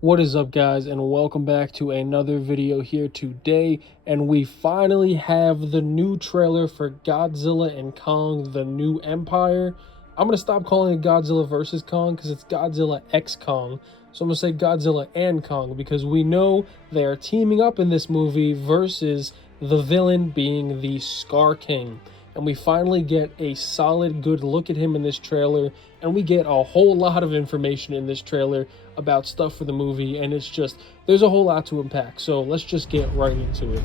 What is up, guys, and welcome back to another video here today. And we finally have the new trailer for Godzilla and Kong, the New Empire. I'm gonna stop calling it Godzilla versus Kong because it's Godzilla x Kong. So I'm gonna say Godzilla and Kong because we know they are teaming up in this movie versus the villain being the SKAR King. And we finally get a solid, good look at him in this trailer, and we get a whole lot of information in this trailer about stuff for the movie, and it's just, there's a whole lot to unpack, so let's just get right into it.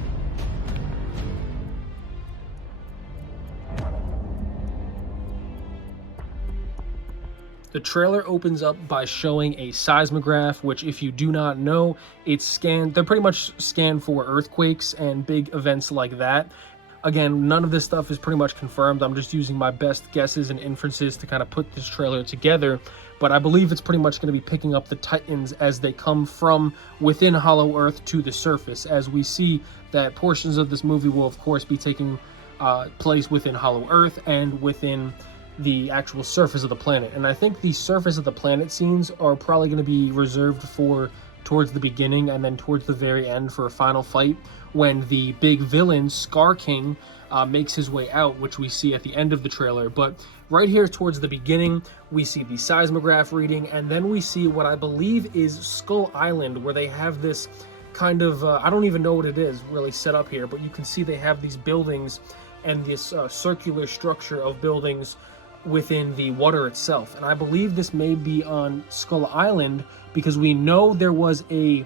The trailer opens up by showing a seismograph, which, if you do not know, it's scanned, they're pretty much scanned for earthquakes and big events like that. Again, none of this stuff is pretty much confirmed. I'm just using my best guesses and inferences to kind of put this trailer together. But I believe it's pretty much going to be picking up the Titans as they come from within Hollow Earth to the surface, as we see that portions of this movie will, of course, be taking place within Hollow Earth and within the actual surface of the planet. And I think the surface of the planet scenes are probably going to be reserved for towards the beginning and then towards the very end for a final fight when the big villain SKAR King makes his way out, which we see at the end of the trailer. But right here towards the beginning, we see the seismograph reading, and then we see what I believe is Skull Island, where they have this kind of I don't even know what it is really set up here, but you can see they have these buildings and this circular structure of buildings within the water itself. And I believe this may be on Skull Island because we know there was a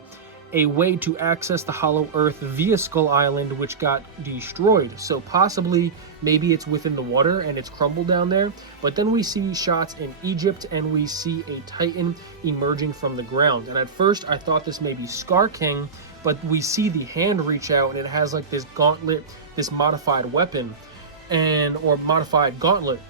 way to access the Hollow Earth via Skull Island, which got destroyed. So possibly, maybe it's within the water and it's crumbled down there. But then we see shots in Egypt and we see a Titan emerging from the ground. And at first I thought this may be SKAR King, but we see the hand reach out and it has like this gauntlet, this modified weapon, or modified gauntlet.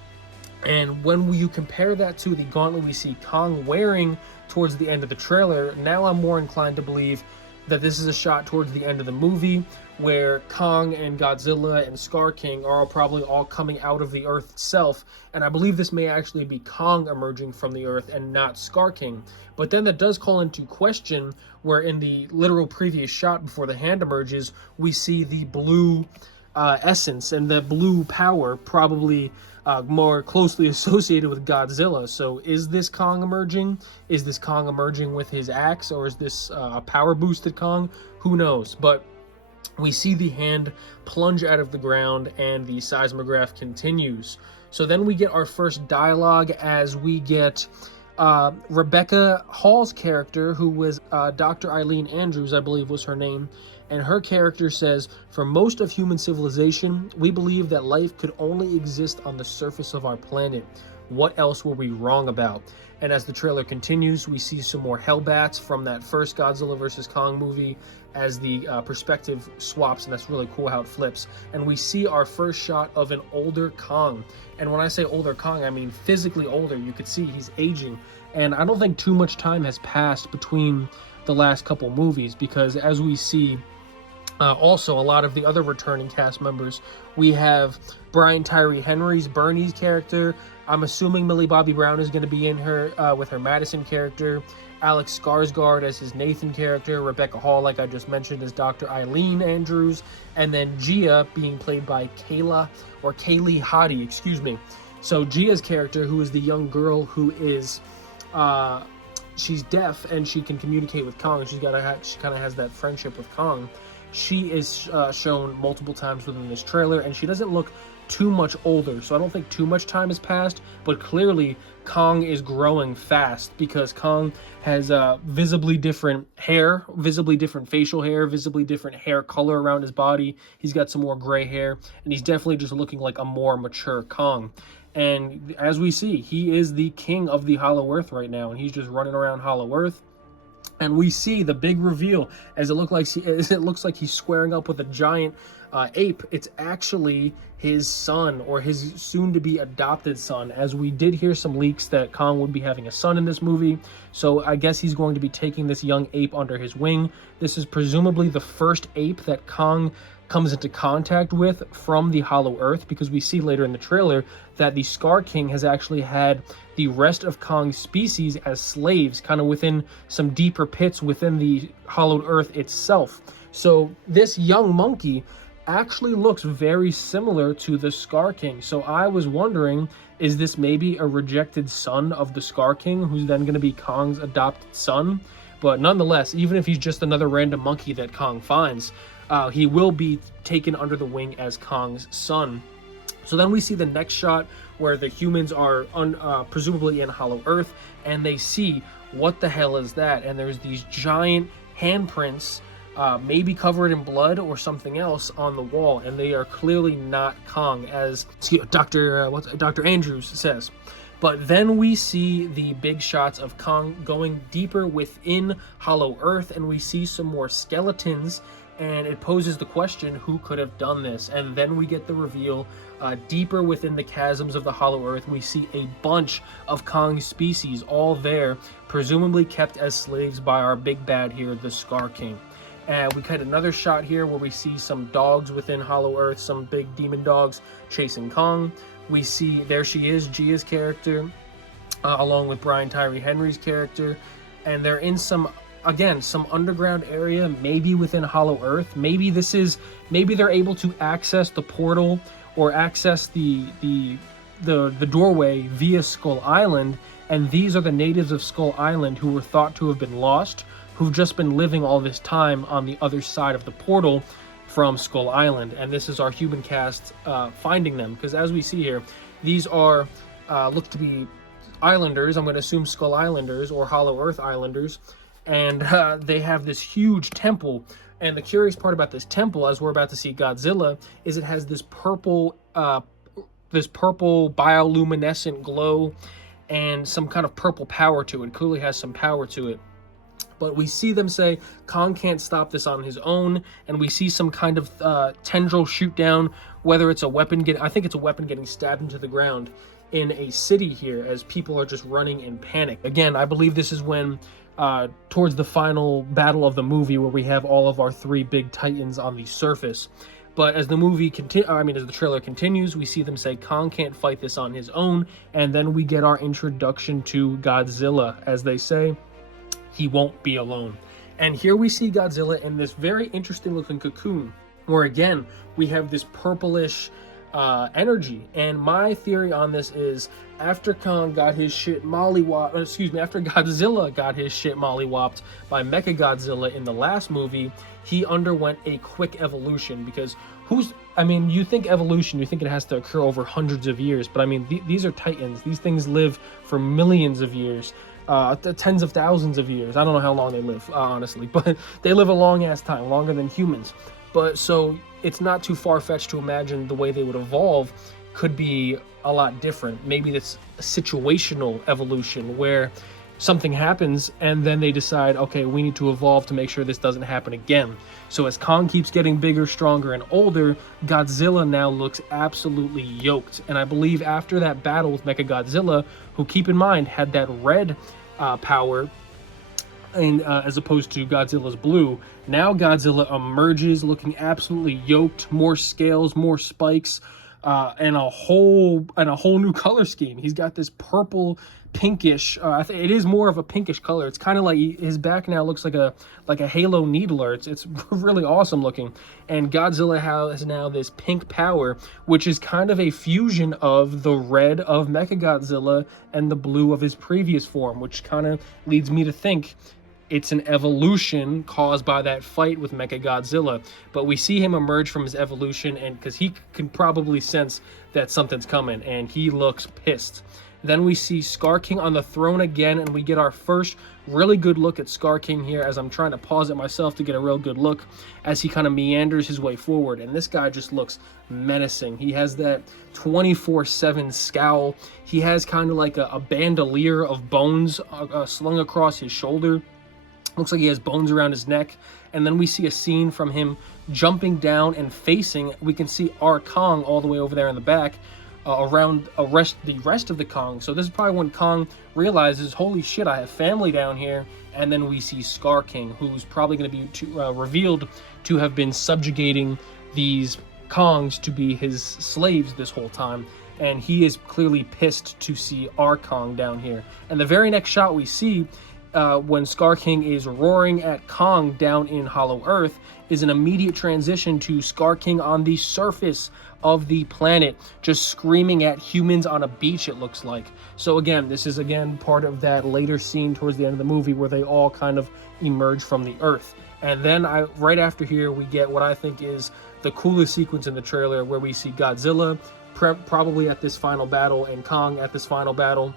And when you compare that to the gauntlet we see Kong wearing towards the end of the trailer, now I'm more inclined to believe that this is a shot towards the end of the movie where Kong and Godzilla and SKAR King are probably all coming out of the Earth itself. And I believe this may actually be Kong emerging from the Earth and not SKAR King. But then that does call into question where in the literal previous shot before the hand emerges, we see the blue essence and the blue power probably more closely associated with Godzilla. So is this Kong emerging? Is this Kong emerging with his axe, or is this a power boosted Kong? Who knows? But we see the hand plunge out of the ground and the seismograph continues. So then we get our first dialogue as we get Rebecca Hall's character, who was Dr. Eileen Andrews, I believe was her name. And her character says, "For most of human civilization, we believe that life could only exist on the surface of our planet. What else were we wrong about?" And as the trailer continues, we see some more Hellbats from that first Godzilla vs. Kong movie as the perspective swaps, and that's really cool how it flips. And we see our first shot of an older Kong. And when I say older Kong, I mean physically older. You could see he's aging. And I don't think too much time has passed between the last couple movies, because as we see also a lot of the other returning cast members, we have Brian Tyree Henry's Bernie's character. I'm assuming Millie Bobby Brown is going to be in her with her Madison character, Alex Skarsgård as his Nathan character, Rebecca Hall, like I just mentioned, as Dr. Eileen Andrews, and then Gia being played by Kaylee Hottie, excuse me. So Gia's character, who is the young girl who is she's deaf and she can communicate with Kong. She kind of has that friendship with Kong. She is shown multiple times within this trailer, and she doesn't look too much older, so I don't think too much time has passed. But clearly Kong is growing fast because Kong has visibly different hair, visibly different facial hair, visibly different hair color around his body. He's got some more gray hair, and he's definitely just looking like a more mature Kong. And as we see, he is the king of the Hollow Earth right now, and he's just running around Hollow Earth. And we see the big reveal as it looks like he's squaring up with a giant ape. It's actually his son, or his soon-to-be adopted son, as we did hear some leaks that Kong would be having a son in this movie. So I guess he's going to be taking this young ape under his wing. This is presumably the first ape that Kong comes into contact with from the Hollow Earth, because we see later in the trailer that the SKAR King has actually had the rest of Kong's species as slaves, kind of within some deeper pits within the Hollowed Earth itself. So this young monkey actually looks very similar to the SKAR King. So I was wondering, is this maybe a rejected son of the SKAR King, who's then going to be Kong's adopted son? But nonetheless, even if he's just another random monkey that Kong finds, he will be taken under the wing as Kong's son. So then we see the next shot where the humans are presumably in Hollow Earth, and they see, what the hell is that? And there's these giant handprints, maybe covered in blood or something else, on the wall, and they are clearly not Kong, as Dr. Andrews says. But then we see the big shots of Kong going deeper within Hollow Earth, and we see some more skeletons, and it poses the question, who could have done this? And then we get the reveal, deeper within the chasms of the Hollow Earth, we see a bunch of Kong species all there, presumably kept as slaves by our big bad here, the SKAR King. And we get another shot here where we see some dogs within Hollow Earth, some big demon dogs chasing Kong. We see, there she is, Gia's character, along with Brian Tyree Henry's character, and they're in some underground area, maybe within Hollow Earth. Maybe they're able to access the portal or access the doorway via Skull Island, and these are the natives of Skull Island who were thought to have been lost, who've just been living all this time on the other side of the portal from Skull Island. And this is our human cast finding them, because as we see here, these are look to be islanders. I'm going to assume Skull Islanders or Hollow Earth Islanders, and they have this huge temple. And the curious part about this temple, as we're about to see Godzilla, is it has this purple bioluminescent glow and some kind of purple power to it. It clearly has some power to it. But we see them say Kong can't stop this on his own, and we see some kind of tendril shoot down, whether it's a weapon I think it's a weapon getting stabbed into the ground in a city here as people are just running in panic. Again, I believe this is when towards the final battle of the movie, where we have all of our three big titans on the surface. But as the movie as the trailer continues, we see them say Kong can't fight this on his own, and then we get our introduction to Godzilla, as they say, he won't be alone. And here we see Godzilla in this very interesting looking cocoon, where again, we have this purplish energy. And my theory on this is, after Godzilla got his shit mollywopped by Mechagodzilla in the last movie, he underwent a quick evolution, because you think evolution, you think it has to occur over hundreds of years, but these are titans. These things live for millions of years. Tens of thousands of years. I don't know how long they live, honestly, but they live a long ass time, longer than humans. But so it's not too far-fetched to imagine the way they would evolve could be a lot different. Maybe it's a situational evolution where something happens and then they decide, okay, we need to evolve to make sure this doesn't happen again. So as Kong keeps getting bigger, stronger, and older, Godzilla now looks absolutely yoked. And I believe after that battle with Mechagodzilla, who, keep in mind, had that red power, and as opposed to Godzilla's blue, now Godzilla emerges looking absolutely yoked, more scales, more spikes, and a whole new color scheme. He's got this purple, pinkish. It is more of a pinkish color. It's kind of like his back now looks like a halo needler. It's really awesome looking. And Godzilla has now this pink power, which is kind of a fusion of the red of Mechagodzilla and the blue of his previous form, which kind of leads me to think it's an evolution caused by that fight with Mechagodzilla. But we see him emerge from his evolution, and because he can probably sense that something's coming, and he looks pissed. Then we see SKAR King on the throne again, and we get our first really good look at SKAR King here, as I'm trying to pause it myself to get a real good look as he kind of meanders his way forward. And this guy just looks menacing. He has that 24/7 scowl. He has kind of like a bandolier of bones slung across his shoulder. Looks like he has bones around his neck. And then we see a scene from him jumping down and facing. We can see our Kong all the way over there in the back, around the rest of the Kong. So this is probably when Kong realizes, holy shit, I have family down here. And then we see SKAR King, who's probably going to be revealed to have been subjugating these Kongs to be his slaves this whole time, and he is clearly pissed to see our Kong down here. And the very next shot we see, when SKAR King is roaring at Kong down in Hollow Earth, is an immediate transition to SKAR King on the surface of the planet, just screaming at humans on a beach, it looks like. So again, this is again part of that later scene towards the end of the movie where they all kind of emerge from the earth. And then right after here, we get what I think is the coolest sequence in the trailer, where we see Godzilla probably at this final battle and Kong at this final battle.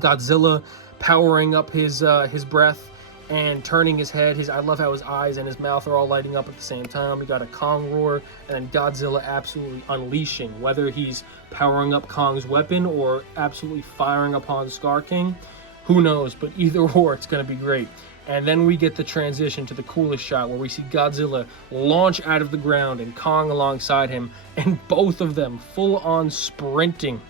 Godzilla powering up his breath and turning his head. I love how his eyes and his mouth are all lighting up at the same time. We got a Kong roar, and then Godzilla absolutely unleashing, whether he's powering up Kong's weapon or absolutely firing upon SKAR King, who knows, but either or, it's going to be great. And then we get the transition to the coolest shot, where we see Godzilla launch out of the ground and Kong alongside him, and both of them full on sprinting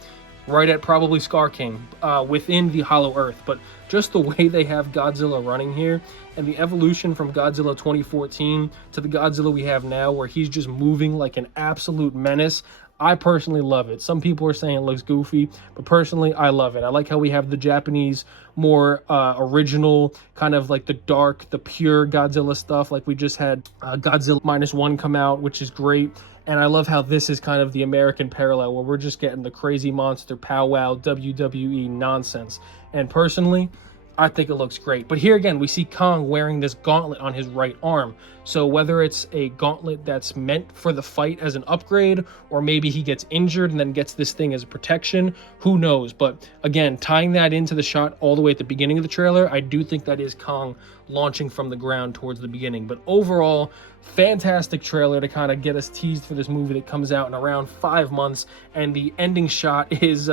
right at probably SKAR King within the Hollow Earth. But just the way they have Godzilla running here, and the evolution from Godzilla 2014 to the Godzilla we have now, where he's just moving like an absolute menace, I personally love it. Some people are saying it looks goofy, but personally, I love it. I like how we have the Japanese, more original, kind of like the dark, the pure Godzilla stuff. Like we just had Godzilla -1 come out, which is great. And I love how this is kind of the American parallel, where we're just getting the crazy monster powwow WWE nonsense. And personally, I think it looks great. But here again, we see Kong wearing this gauntlet on his right arm. So whether it's a gauntlet that's meant for the fight as an upgrade, or maybe he gets injured and then gets this thing as a protection, who knows? But again, tying that into the shot all the way at the beginning of the trailer, I do think that is Kong launching from the ground towards the beginning. But overall, fantastic trailer to kind of get us teased for this movie that comes out in around 5 months. And the ending shot is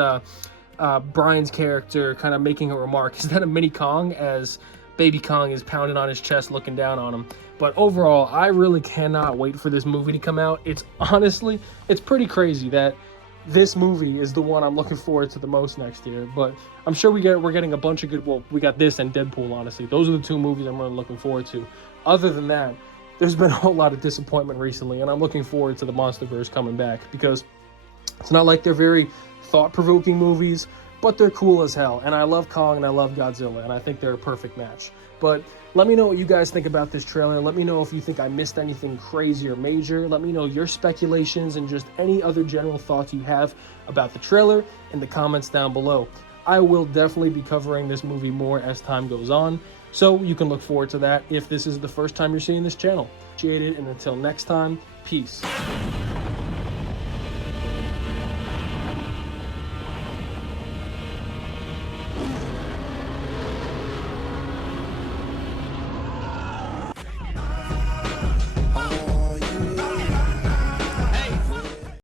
Brian's character kind of making a remark, is that a mini Kong, as baby Kong is pounding on his chest looking down on him. But overall, I really cannot wait for this movie to come out. It's honestly, it's pretty crazy that this movie is the one I'm looking forward to the most next year. But I'm sure we're getting a bunch of good, well, we got this and Deadpool, honestly. Those are the two movies I'm really looking forward to. Other than that, there's been a whole lot of disappointment recently, and I'm looking forward to the MonsterVerse coming back, because it's not like they're very thought-provoking movies, but they're cool as hell. And I love Kong and I love Godzilla, and I think they're a perfect match. But let me know what you guys think about this trailer. Let me know if you think I missed anything crazy or major. Let me know your speculations and just any other general thoughts you have about the trailer in the comments down below. I will definitely be covering this movie more as time goes on, so you can look forward to that if this is the first time you're seeing this channel. Appreciate it, and until next time, peace.